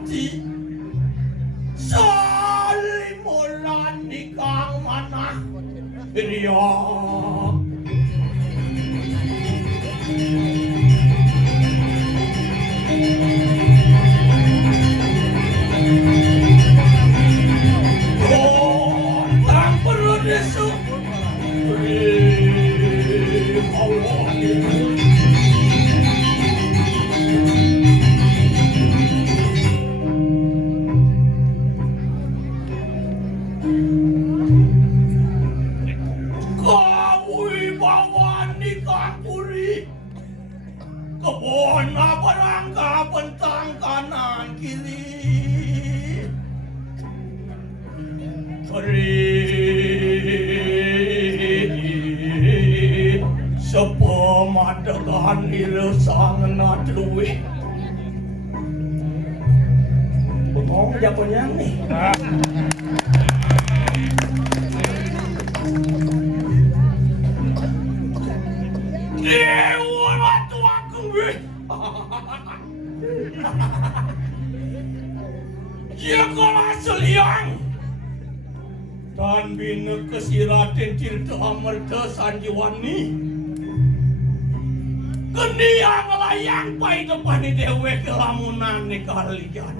hati salimulan nikang manah riak kontang perdesu kebon barangka bentang kanan kiri beri sepemadegan ilesang nadluwi bengong jagonya nih Ia kalah seliang dan bina kesiratin Tirta Amerta Sanjiwani kendia melayang pai depan ni dewe kelamunan ni kalian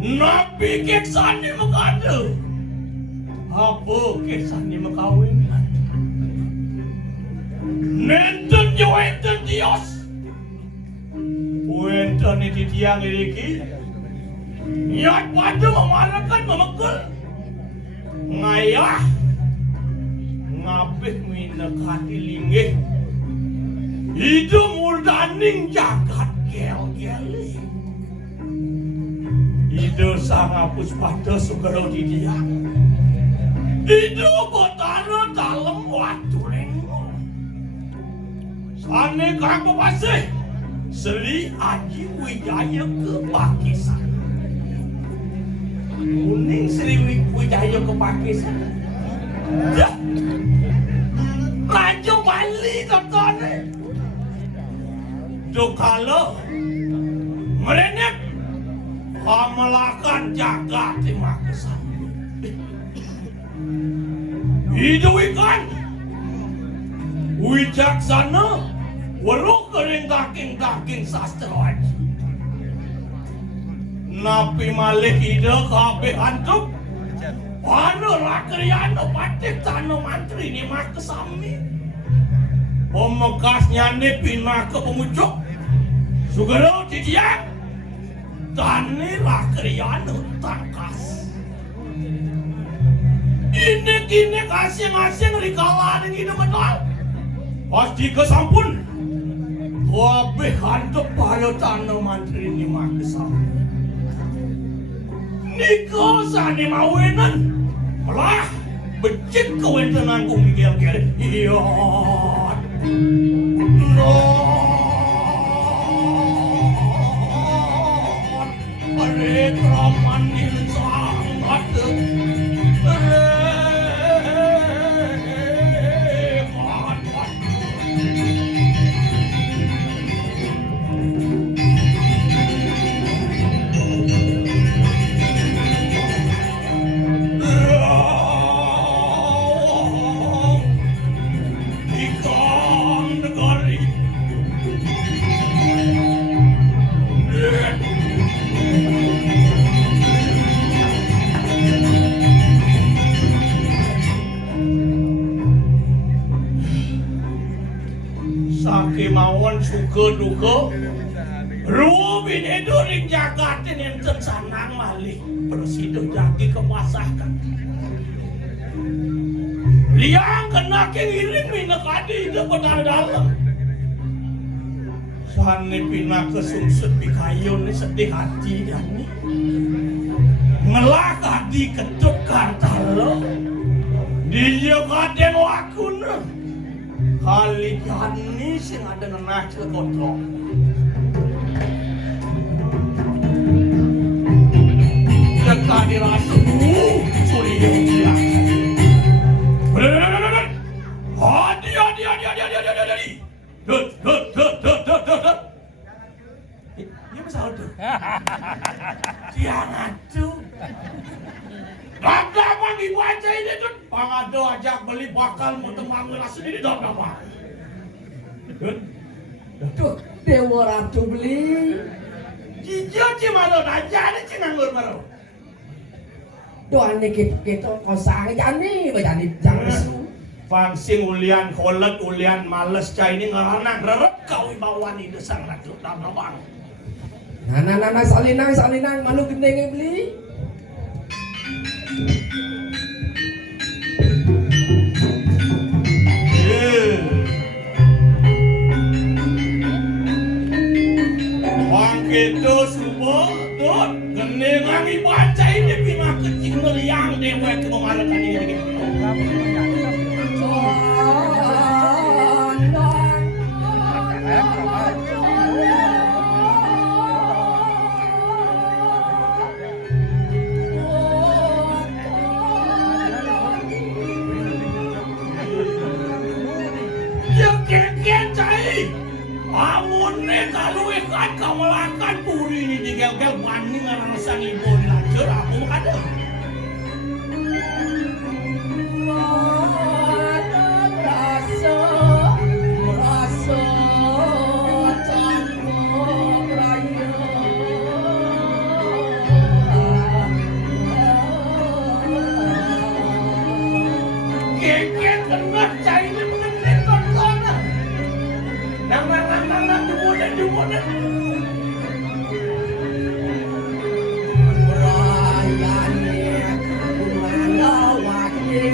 Nabi keksan ni makada apa keksan ni makawin nenten jo enten dios Wenten itu tiang ini niat pada memarakan memekul ngayah ngapih minyak hati linggih itu murdaning jagat gel-geli itu sang puspata sugero di tiang itu botana dalam waktu lengkong sane kang pasih Sri Aji Wijaya ke Pakistan. Kuning Sri Wijaya ke Pakistan. Ya. Raja Bali tontonnya. Tuh kalau merenyek pamelakan jagat di Makassar. Hidup ikan wijaksana. Walau kering taking sastra napi malih ida kabeh antuk anu rakyano patik tano mantri ni mak kesami pemekasnya ni pindah ke pemucuk sugero titiak tani rakyano tangkas ini kasing-kasing rikalan ini betul pasti kesampun Wabih hantuk pada tanah mantri ni Makassar. Niko sani mawinan malah becik kewentenan ku gel-gel. Iya. No. Are kraman insang ate. Mawon suka duka Rubin itu ring jagatin yang tersanang malih Presido jagi kepasahkan Liang kena kengiring minyak adi itu benar dalam Sani pindah kesungsut pikayun ni sedih hati jani Ngelak adi ketuk kartalo Dia kaden wakuna Kali jani sing ada nenah celekotong Dekat dirasa Surya Hadi Ya bisa udah. Dia ngadu. Gak pagi baca ini tuh. Pangado ajak beli bakal mau temangul sendiri dong apa? Tuh, Dewa Ratu beli. Jijik cimalo aja nih cinanggur baru. Doan nih kita kosang jani, bajani jangan su. Fangsing ulian kolet ulian males cai ini ngarana gerep kau ibawan itu sang ratu bang. Nah, salinang, malu gendeng beli. Wang kita semua tuh gendeng lagi baca ini pina kecil meriang dewek kemarakan ini. Kalau ikan kau melakukan puri ini digel-gel bani ngarang sang ibu dilacur aku ada. Merasa cantik raya. Keket kena cai ini mengenai tonton. Nang jumudan. Berayane kumana wake.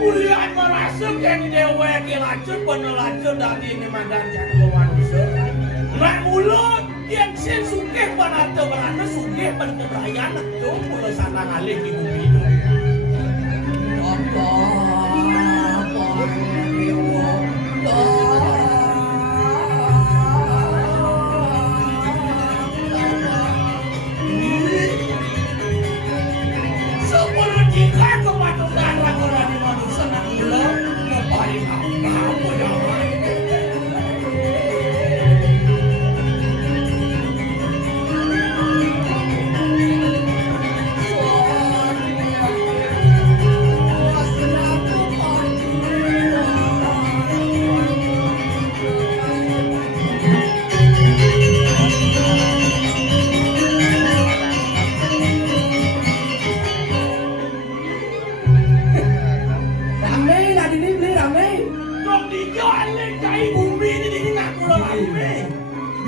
Ulian merasuk yang dewek lacur penelacur dari ini mandan jangan manusia. Nak mulut yang sen sugih panata berana sugih penkebrayaan itu mulut sana ngalih di bumi itu. Sebelum jika kepatutan lakonan di manusia nak ulang, kepaling apa yang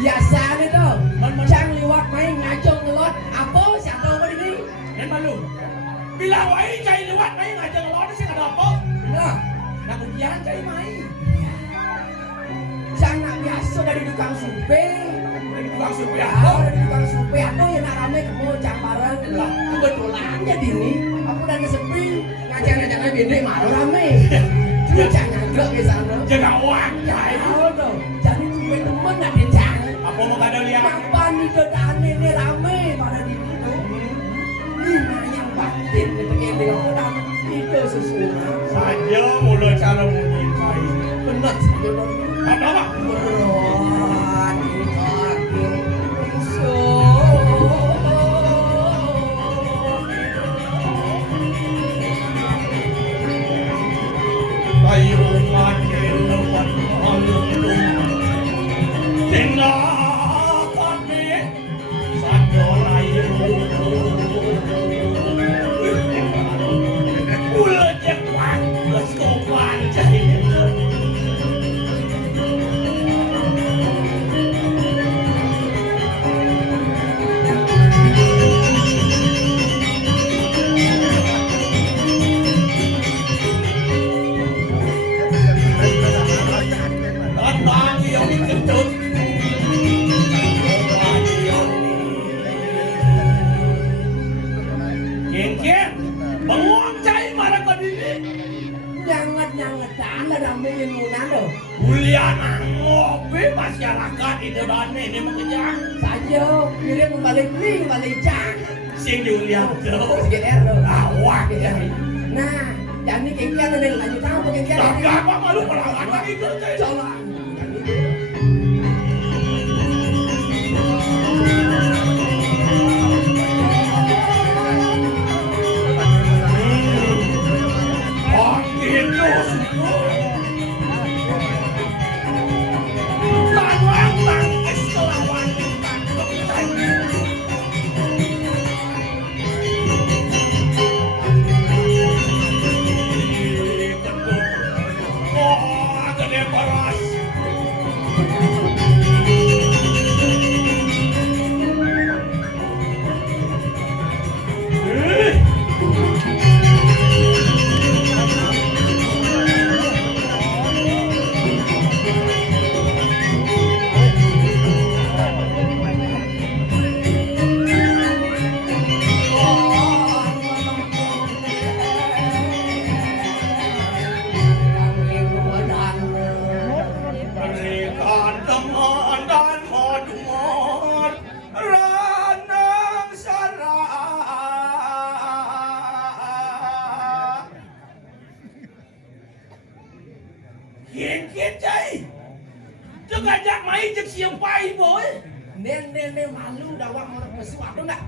biasa nih tuh, mencang liwat main ngajong ngelot, apa siapa apa ini? Dan malu, bilang wae cai liwat main ngajong ngelot sih ada apa? Nah, nak ujian cai main. Jangan biasa dari tukang supe, dari tukang supe apa yang nak rame kamu camparan lah. Kebetulan jadi ini, aku dari sepi ngajak-ngajak bini malu rame. Cuma jangan gak ke sana. Jangan wang, jangan tuh. Jadi temen nak dincang. Apa mau kada lihat? Kapan itu dane ini rame pada di situ. Lima yang batin itu yang orang itu sesuatu. Saja mulai cara mencintai. Benar saja dong. Apa? Berat di hati. Ayo mati lepas malu. Tinggalkan deh, satu layu. Ulah cepat, keskopan cahaya. Tentang yang dikentut. Ken, bangun cai marah kau ini. Nyangat anda ramai nunan do. Ulian ngopi masyarakat itu dan ini mengejar. Saja, kira balik cang. Sing Julian do. GR do. Awak. Nah, Jani kengkian ada lanjut apa kengkian? Tak apa malu pelawatan itu. Jangan.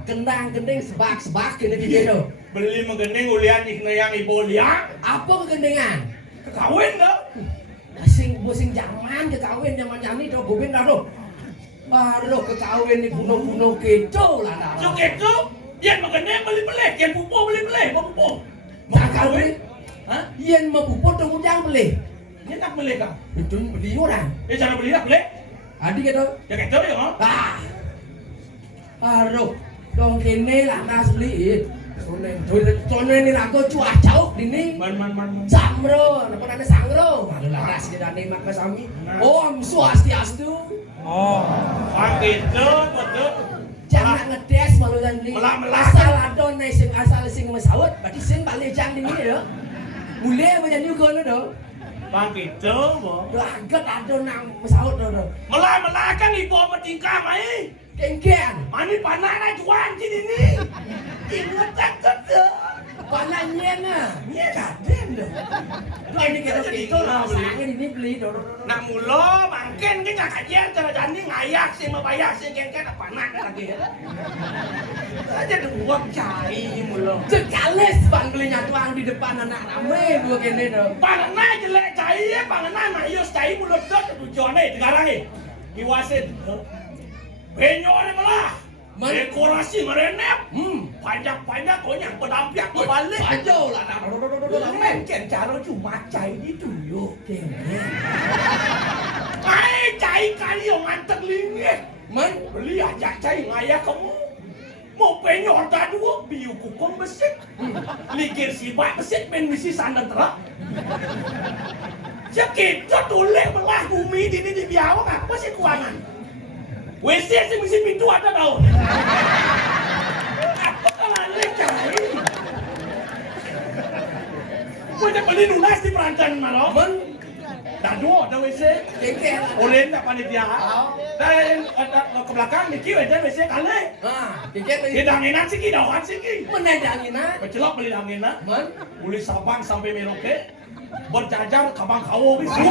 Gendang-gending sebak-sebak gini gitu. Beli menggending ulian yang ibu liang. Apa kegendengan? Kekawin dah. Sing zaman kekawin zaman nyani do bubin dah do. Baru kekawin di bunuh-bunuh keco lah dah. So keco, yang menggending beli-beli, yang pupu beli-beli, mau pupu. Tak kawin? Hah? Yang mau pupu tunggu jangan beli. Ini tak beli kan? Itu beli orang. Cara beli tak beli? Adik gitu. Ya keco ya mau? Baru. Dong kene lah nas beli. Soalnya ini aku cuacau ini. Man. Samro, apa namanya sangro? Malu lah ras di dani mak sami. Om swastiastu. Oh, itu betul. Jangan ngedes malu dan beli. Asal adon nih sing asal sing mesawat, berarti sing balik jang ini ya. Mulai menyanyi kono do. Bang itu, bo. Lagat adon nang mesawat do. Melah kan ibu apa tingkah mai? Kengkian. Mani panah juan sini ni. Ingat tak Panahnya na. Ni kaden dah. Ini kita itu lah. Ini beli do. Nak mula mungkin kita kajian cara jani ngayak sih membayar sih kengken apa nak lagi. Aja dua cari mula. Sekali bang belinya tuang di depan anak ramai dua kene do. Panah jelek cai ya, panah mayus cai mulut dot tujuan ni sekarang ni. Iwasin. Penyo ni malah. Dekorasi merenep. Panjang-panjang kau yang pedampiak berbalik. Saja lah dah. Mungkin cara cuma cai di tuyuk. Ay, cai kali yang ngantek lingit. Beli aja cai ngaya kamu. Mau penyo dah dua biu kukung besit. Ligir sibak besit main misi sandal terak. Sikit tu tulis belah bumi di biawak apa sih kuangan? WC sih mesti pintu ada tau. Apa kalau lecai? Kau dah beli nunas di perancan malam. Dah dua ada WC. Oren tak panitia. Dan ke belakang ni kiri ada WC kali. Dia danginan sikit, dawan sikit. Mana danginan? Bercelok beli danginan. Beli Sabang sampai Merauke. Berjajar kabang kawo bisu.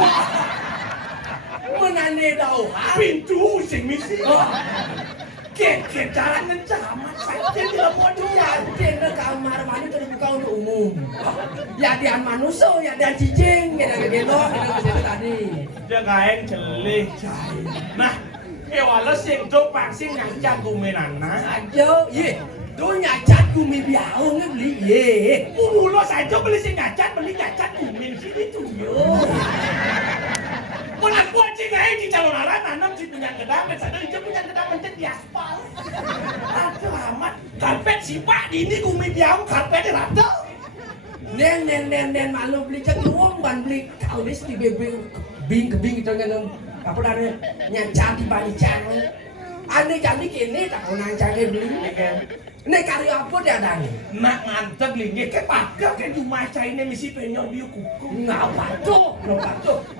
Mana ni tahu? Pintu sing misi. Kek jalan camat saja di dalam dia. Dia kamar mandi terbuka untuk umum. Ya dia manusia, ya dia cicing, ya dia gelok, ya dia tadi. Dia kain celih cai. Nah, walau sing tu sing ngajak gumenan saja. Ye, tu ngajak gumi biau ni beli ye. Mulu saja beli sing ngajak beli ngajak gumin sini tu yo. Pulang buat sih kayak di calon arah nanam si punya gedang, misalnya dia punya gedang mencet di aspal. Aduh amat, karpet sibak ini gumi biau karpet rata. Nen malu beli cek luang ban beli kalis di bing itu kan apa namanya nyancar di balicang. Ane kali kini tak kau nyancar beli kan. Ini karya apa dia ada ni? Nak ngantek linggih ke pakai ke cuma cai ni mesti penyor dia kuku. Ngapa tu?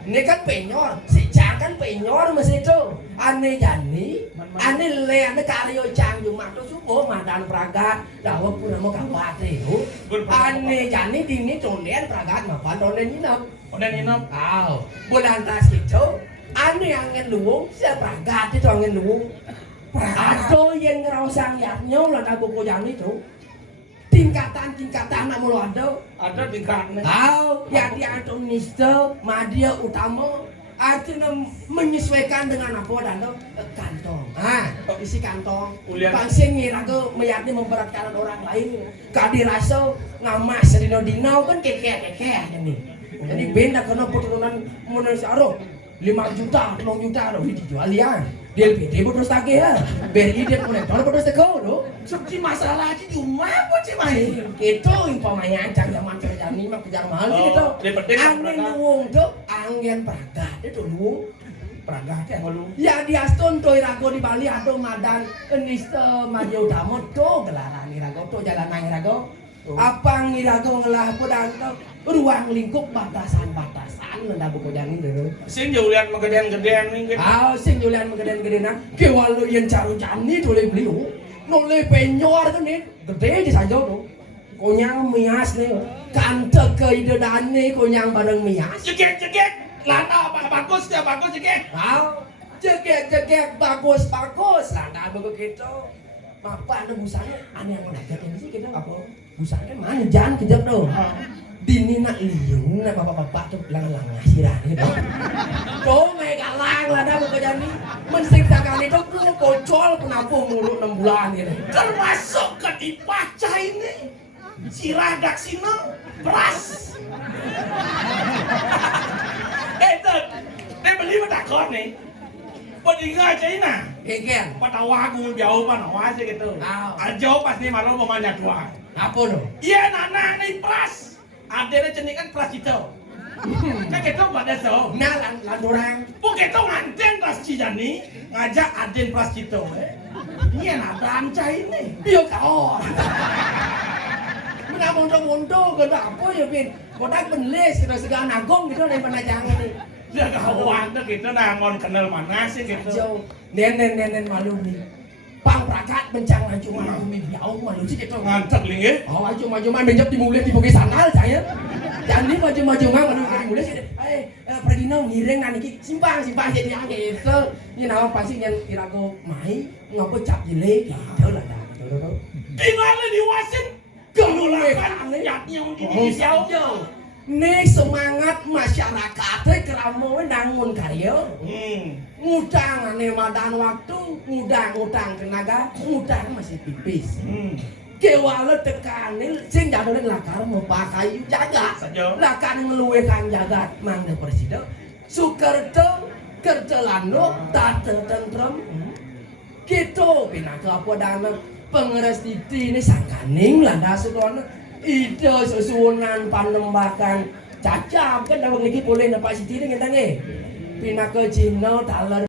Ini kan penyor si cang kan penyor mesti itu. Ane jani, ane le ane karyo cang cuma tuh subuh madan pragat, dawa pun mau kawat itu. Ane jani dini tonen pragat mapan tonen inap. Tonen inap. Aw, bulan tas itu, ane angin luung, siapa pragat itu angin luung. Pragat yang ngerosang yaknya lah dagu kojang itu. Tingkatan nak mulu ada tingkatnya. Aw, ya dia itu nista, media utama. Artinya menyesuaikan dengan apa dan kantong. Isi kantong. Pangsing ngira ke meyakni memberatkan orang lain. Kadi rasa ngamas dino kan kekeh ini. Jadi benda kena peturunan manusia 5 juta, 10 juta dijual ya. DLPD bodos tagih ya. BRI dia kolektor bodos teko lho. Seperti masalah aja cuma apa sih main. Itu umpamanya ancang zaman kerjaan ini mah kejar mahal gitu. Angin luwung tuh, angin pragat itu luwung. Pragat ya luwung. Ya di Aston toy rago di Bali atau Madan Nista Madio Utama tuh gelaran irago tuh jalan nang irago. Apa ngirago ngelah pedang ruang lingkup batasan nenda buku jani dulu. Sing julian megeden-geden nih. Sing julian megeden-gedenan. Kewalu yang caru jani boleh beli noleh penyor kan nih gede di saja tuh. Konyang mias nih. Kantek ke ide dani konyang bareng mias. Jegek lada bagus jegek. Jegek bagus. Lada begitu. Bapak ada busanya, aneh yang menajak ini sih kita apa? Busanya kan mana jangan kejap dong. Dini nak liung, nak bapak-bapak tuh lang-lang ngasih rani dong. Tuh megalang lah dah buka jani. Mensiktakan itu gue bocol penampung mulut 6 bulan gitu. Termasuk ke dibaca ini. Siradak sini beras. Dia beli bedakon nih. Pedingga China. Keken. Patawa aku jauh panawa aja gitu. Jauh pasti malu mamanya dua. Apa dong? Iya nana nih pras. Adanya cenik kan pras itu. Kan kita pada so. Nah lan orang. Bukan kita nganten pras cijani ngajak aden pras itu. Iya nada anca ini. Iya kau. Menang mondo kena apa ya bin? Kodak penles kita segala nagong gitu dari penajangan ini. Dia kawan tuh gitu nangon kenal mana sih gitu. Jauh. Nenen malu nih. Pang prakat bencang cuma bumi jauh malu sih gitu. Ngantek linge. Oh maju benjap dimulai di bukit sanal saya. Jadi maju mah malu dimulai sih. Pergi nong ngiring nanti simpang jadi yang gitu. Ini nama pasti yang kirago mai ngapa cap jele gitu lah dah. Tinggal di wasin. Kelulakan yaknya di jauh. Nih semangat masyarakat keramo nangun karya. Ngutang ane madan waktu, ngutang tenaga, ngutang masih tipis. Kewala tekanin sing jadone lakar mau pakai jaga. Lakar ngeluwekan jagat mang de presiden. Sukerto kercelano tata tentrem. Gitu pinaka apa dana pengeres titi ini sangkaning landa sudono. Ide susunan panembakan cacap kan dapat lagi boleh nampak siti dengan tangan. Pinaka Cina talar